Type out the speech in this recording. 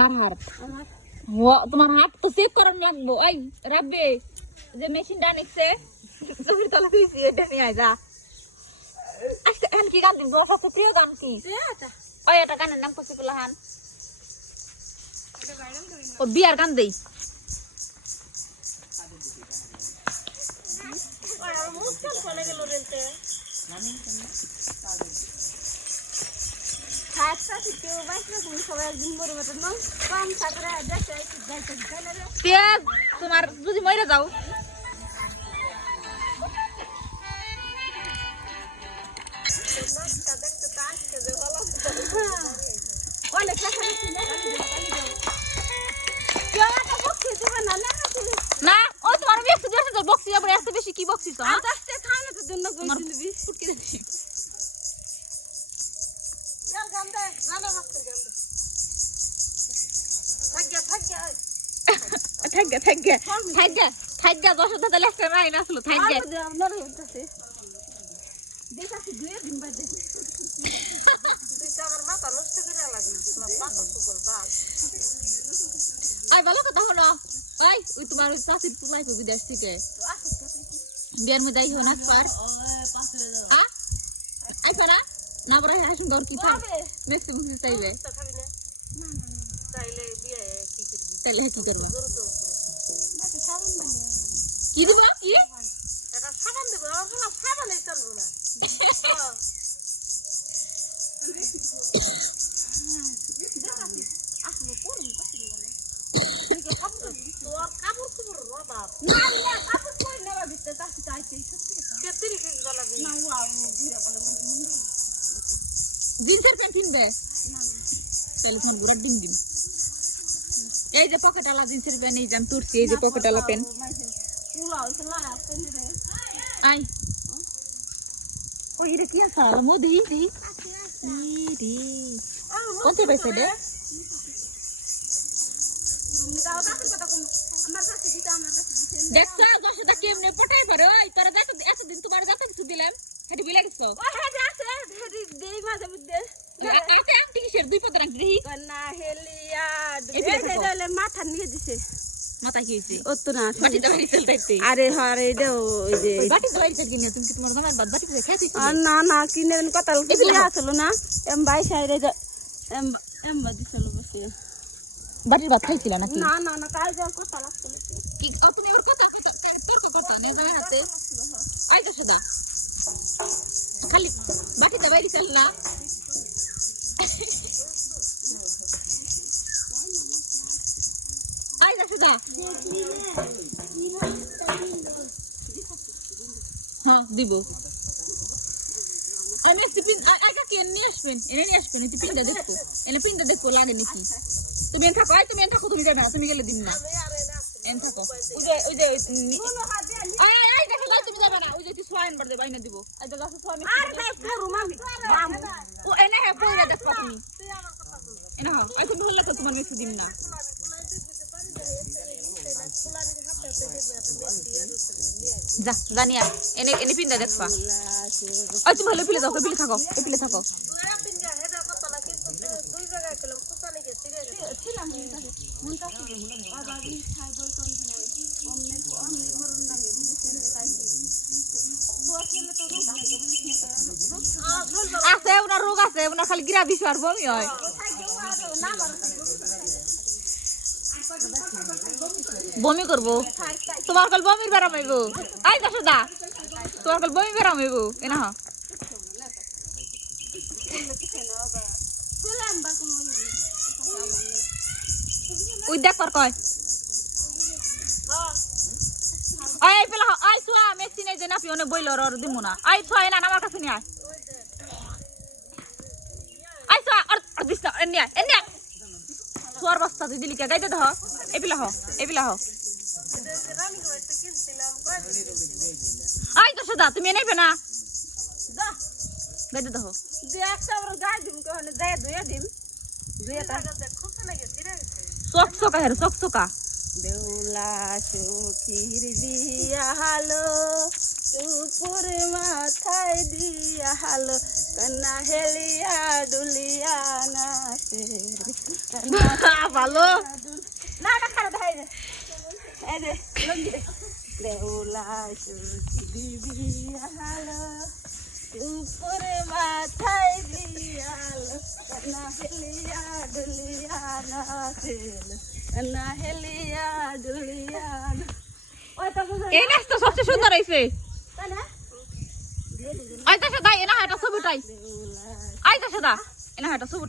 কার হার আমার হ তোমার হাত তো চেক করার লাগবো এই রাব্বে যে মেশিনটা নিচ্ছে জমির তলা কইছি এটা নিয়ে আয় যা আজকে এখন কি গান দিব কাছে প্রিয় গান কি এটা ওই এটা গানের নাম কইছে ফুলাহান ও বিয়ার গান দেই আর মুস্কান চলে গেল রেলতে খাটটা কেউ তোমার যদি মরে যাও। না বক্সি ও তোমার বক্সি আবার এত বেশি কি বক্সিস আর হ্যাঁ? তোমার থাকগা থাকগা থাকগা থাকগা দশ আসলো থাকগা। না বাল আই ভালো কথা হলো। আই ওই তোমার ওই চাষির পুলাই কবি দেশ থেকে। বিয়ার মধ্যে আই পার আই পারা না বড় হ্যাঁ সুন্দর কি পার পাবে মেক্সি মুক্সি চাইলে তা খাবি না চাইলে বিয়ে কি করবি কি সাবান মানে দিব কি এটা সাবান দেবো সাবানই চলবো না হ্যাঁ। জিন্সের প্যান্ট কিনবে? তাহলে তোমার বুড়ার ডিম ডিম এই যে পকেটালা জিন্সের প্যান্ট, এই যে আমি তুলছি, এই যে পকেটালা প্যান্ট। আই ওই রে, কি আছে? আর মোদি দি পয়সা দে দেখছ কেমনে পটাই করে ওই, তোরা এতদিন তোমার যাতে কিছু দিলাম হেঁটে বিলে গেছো? কিসের? দুই পদের মাথা নিয়ে দিছে। মাথা কি হয়েছে? ও তো না আইতে আরে হরে দেও ওই যে বাটি চল কিনে তুমি তোমার জামাই বাদ বাটি করে খাইতে আর না না কিনে এগুলো নাও। আসলো না। এম বাই সাইরে এম এম বসে। বাটির ভাত খাইছিল নাকি? না না না কাল লাগছিল কি ও তুমি ওর কথা সদা। খালি বাটি দাবাই চল না আই তো সদা হ্যাঁ দিব. আমি একটু পিন আই কাকে নিয়ে আসবেন এনে নিয়ে আসবেন একটু পিনটা দেখো এনে পিনটা দেখো লাগে নাকি তুমি এন থাকো আই তুমি এন থাকো তুমি যাবে না তুমি গেলে দিন না এন থাকো। ওই যে ওই যে নি- আই আই আই দেখো ভাই, তুমি যাবে না। ওই যে তুই সোয়াইন বাড়তে বাইনা দিব। আই দাদা সোয়াইন আর ভাই পুরো মামি মাম ও এনে হ্যাঁ পয়রা দেখো তুমি। এনে হ্যাঁ আই তুমি তো তোমার মেসে দিন না। যা জানিয়া এনে এনে পিনটা দেখবা। ওই তুমি হলে পিলে যাও পিলে থাকো এই পিলে থাকো। আছে। ওনার রোগ আছে ওনার খালি গিরা দিছে আর বমি হয়। বমি করব? তোমার কাল বমির বেড়াম হইব। আই দা তোমার কাল বমি বেড়াম হইব। এনা হ ওই কয়। আই আই পেলা আই সোয়া মেক্সি নাই যে নাপি অনেক বইল দিমু না। আই সোয়া এনা আমার I soya R R this না এনে আয় এনে আয়। সোয়ার বস্তা তুই দিলি কে? গাইতে এপিলা হ এপিলা হ। আই তো সদা তুমি নেবে না? গাইতে দহ চক চকা হের চক চকা দেউলা সখীর বিয়া হালো উপরে মাথায় দিয়া হালো কন্যা হেলিয়া ডুলিয়া নাচে ভালো। না না খারাপ দেখাই দে। এই যে লঙ্গি। দে দেউলা দিবি হালো উপরে মাথায় দিয়াল না হেলিয়া ডুলিয়া নাচে না হেলিয়া ডুলিয়া তো এই নাচটা সবচেয়ে সুন্দর হয়েছে আইতা সেদা এনা হাটা ছবিটাই আইতা সেদা এনা হাটা ছবিটা